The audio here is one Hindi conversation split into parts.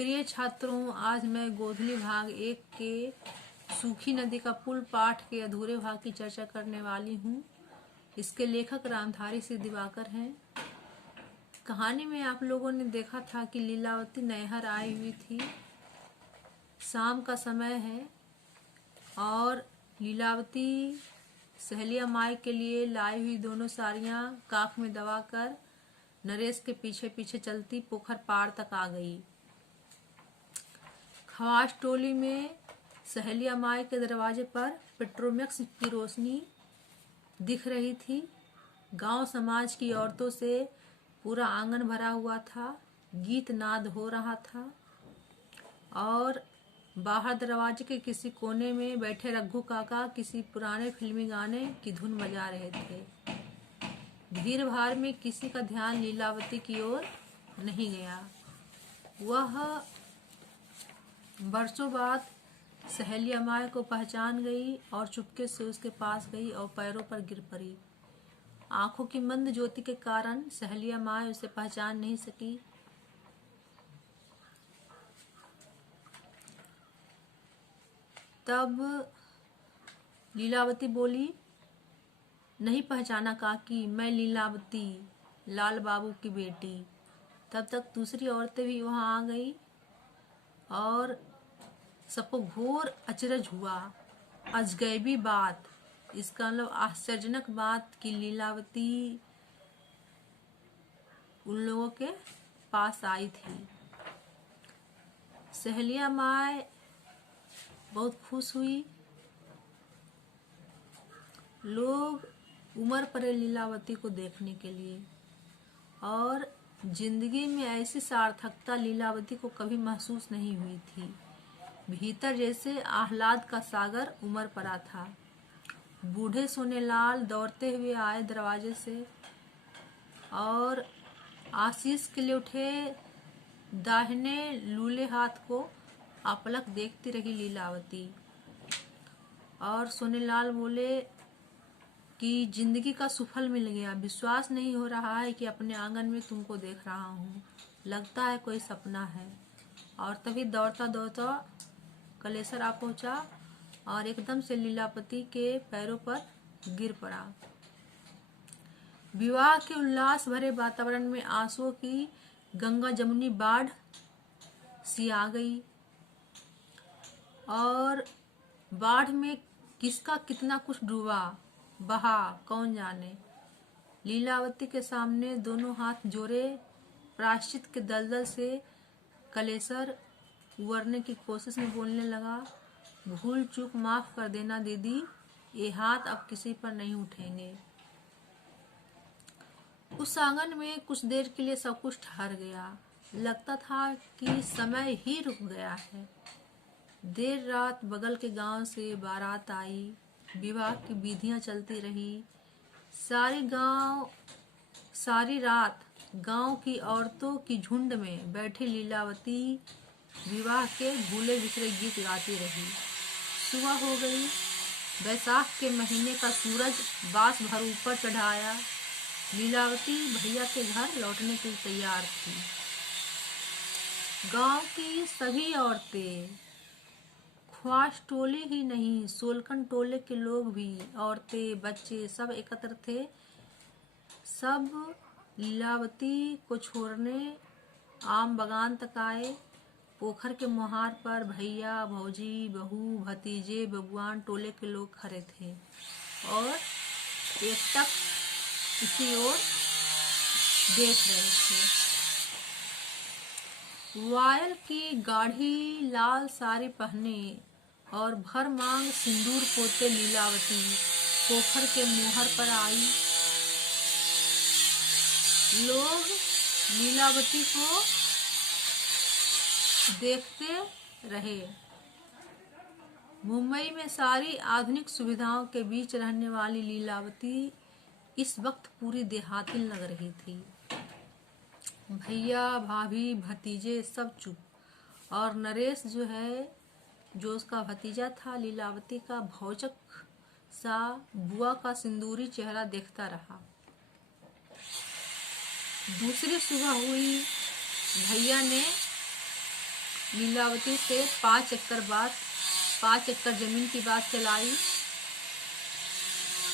प्रिय छात्रों, आज मैं गोधली भाग 1 के सूखी नदी का पुल पाठ के अधूरे भाग की चर्चा करने वाली हूँ। इसके लेखक रामधारी सिंह दिवाकर हैं। कहानी में आप लोगों ने देखा था कि लीलावती नैहर आई हुई थी। शाम का समय है और लीलावती सहेलिया माई के लिए लाई हुई दोनों साड़ियाँ काख में दबाकर नरेश के पीछे पीछे चलती पोखर पार तक आ गई। खवास टोली में सहेलिया माई के दरवाजे पर पेट्रोमैक्स की रोशनी दिख रही थी। गांव समाज की औरतों से पूरा आंगन भरा हुआ था। गीत नाद हो रहा था और बाहर दरवाजे के किसी कोने में बैठे रघु काका किसी पुराने फिल्मी गाने की धुन बजा रहे थे। भीड़ भाड़ में किसी का ध्यान लीलावती की ओर नहीं गया। वह बरसों बाद सहेलिया माई को पहचान गई और चुपके से उसके पास गई और पैरों पर गिर पड़ी। आंखों की मंद ज्योति के कारण सहेलिया माई उसे पहचान नहीं सकी। तब लीलावती बोली, नहीं पहचाना काकी, मैं लीलावती, लाल बाबू की बेटी। तब तक दूसरी औरतें भी वहां आ गई और सबको घोर अचरज हुआ। अजगैबी बात, इसका मतलब आश्चर्यजनक बात कि लीलावती उन लोगों के पास आई थी। सहेलिया माई बहुत खुश हुई। लोग उमड़ पड़े लीलावती को देखने के लिए और जिंदगी में ऐसी सार्थकता लीलावती को कभी महसूस नहीं हुई थी। भीतर जैसे आह्लाद का सागर उमड़ पड़ा था। बूढ़े सोनेलाल दौड़ते हुए आए दरवाजे से और आशीष के लिए उठे दाहिने लूले हाथ को अपलक देखती रही लीलावती। और सोनेलाल बोले कि जिंदगी का सुफल मिल गया। विश्वास नहीं हो रहा है कि अपने आंगन में तुमको देख रहा हूँ। लगता है कोई सपना है। और तभी दौड़ता दौड़ता कलेसर आ पहुंचा और एकदम से लीलावती के पैरों पर गिर पड़ा। विवाह के उल्लास भरे वातावरण में आंसुओं की गंगा जमुनी बाढ़ सी आ गई और बाढ़ में किसका कितना कुछ डूबा बहा कौन जाने। लीलावती के सामने दोनों हाथ जोड़े प्रायश्चित के दलदल से कलेसर उबरने की कोशिश में बोलने लगा, भूल चूक माफ कर देना दीदी, ये हाथ अब किसी पर नहीं उठेंगे। उस आंगन में कुछ देर के लिए सब कुछ ठहर गया। लगता था कि समय ही रुक गया है। देर रात बगल के गांव से बारात आई। विवाह की विधियां चलती रही। सारी रात गांव की औरतों की झुंड में बैठी लीलावती विवाह के भूले बिखरे गीत गाती रही। सुबह हो गई। बैसाख के महीने का सूरज बास भर ऊपर चढ़ाया। लीलावती भैया के घर लौटने के लिए तैयार थी। गांव की सभी औरतें, ख्वास टोले ही नहीं सोलकन टोले के लोग भी, औरतें बच्चे सब एकत्र थे। सब लीलावती को छोड़ने आम बगान तक आए। पोखर के मुहार पर भैया भौजी बहू भतीजे बबुआन टोले के लोग खड़े थे और एकटक इसी ओर देख रहे थे। वायल की गाढ़ी लाल साड़ी पहने और भर मांग सिंदूर पोते लीलावती पोखर के मुहर पर आई। लोग लीलावती को देखते रहे। मुंबई में सारी आधुनिक सुविधाओं के बीच रहने वाली लीलावती इस वक्त पूरी देहाती लग रही थी। भैया भाभी भतीजे सब चुप और नरेश जो उसका भतीजा था लीलावती का भौचक सा बुआ का सिंदूरी चेहरा देखता रहा। दूसरी सुबह हुई। भैया ने लीलावती से 5 एकड़ जमीन की बात चलाई।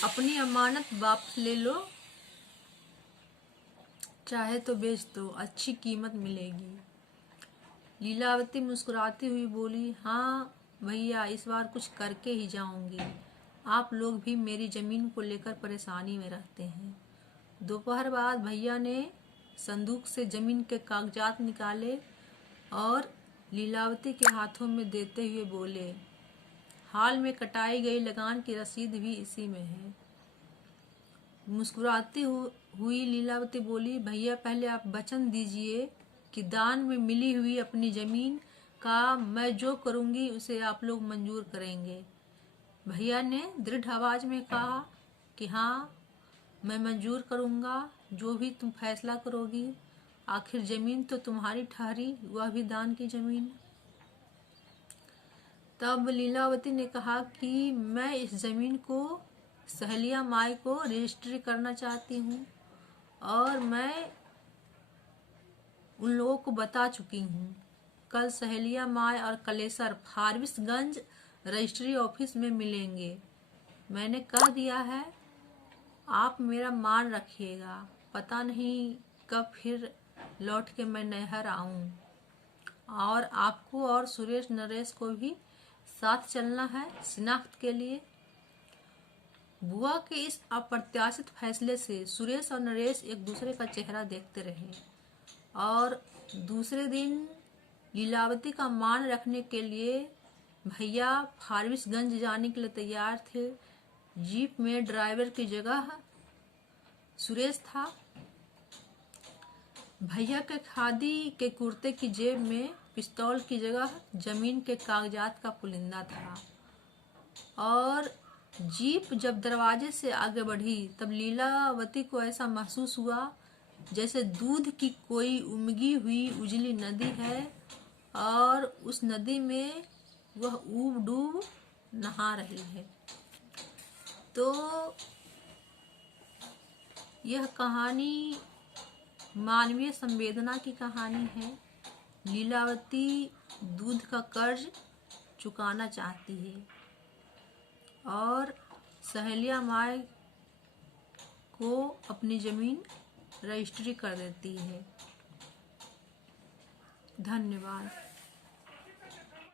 अपनी अमानत वापस ले लो, चाहे तो बेच दो, अच्छी कीमत मिलेगी। लीलावती मुस्कुराती हुई बोली, हाँ भैया, इस बार कुछ करके ही जाऊंगी। आप लोग भी मेरी जमीन को लेकर परेशानी में रहते हैं। दोपहर बाद भैया ने संदूक से जमीन के कागजात निकाले और लीलावती के हाथों में देते हुए बोले, हाल में कटाई गई लगान की रसीद भी इसी में है। मुस्कुराती हुई लीलावती बोली, भैया पहले आप वचन दीजिए कि दान में मिली हुई अपनी जमीन का मैं जो करूंगी उसे आप लोग मंजूर करेंगे। भैया ने दृढ़ आवाज में कहा कि हाँ, मैं मंजूर करूंगा, जो भी तुम फैसला करोगी। आखिर जमीन तो तुम्हारी ठहरी, वह भी दान की जमीन। तब लीलावती ने कहा कि मैं इस जमीन को सहेलिया माई को रजिस्ट्री करना चाहती हूँ और मैं उन लोगों को बता चुकी हूँ। कल सहेलिया माई और कलेसर फारबिसगंज रजिस्ट्री ऑफिस में मिलेंगे। मैंने कह दिया है, आप मेरा मान रखिएगा। पता नहीं कब फिर लौट के मैं नैहर आऊं। और आपको और सुरेश नरेश को भी साथ चलना है शिनाख्त के लिए। बुआ के इस अप्रत्याशित फैसले से सुरेश और नरेश एक दूसरे का चेहरा देखते रहे और दूसरे दिन लीलावती का मान रखने के लिए भैया फारबिसगंज जाने के लिए तैयार थे। जीप में ड्राइवर की जगह सुरेश था। भैया के खादी के कुर्ते की जेब में पिस्तौल की जगह जमीन के कागजात का पुलिंदा था। और जीप जब दरवाजे से आगे बढ़ी तब लीलावती को ऐसा महसूस हुआ जैसे दूध की कोई उमगी हुई उजली नदी है और उस नदी में वह ऊब डूब नहा रही है। तो यह कहानी मानवीय संवेदना की कहानी है। लीलावती दूध का कर्ज चुकाना चाहती है और सहेलिया माई को अपनी जमीन रजिस्ट्री कर देती है। धन्यवाद।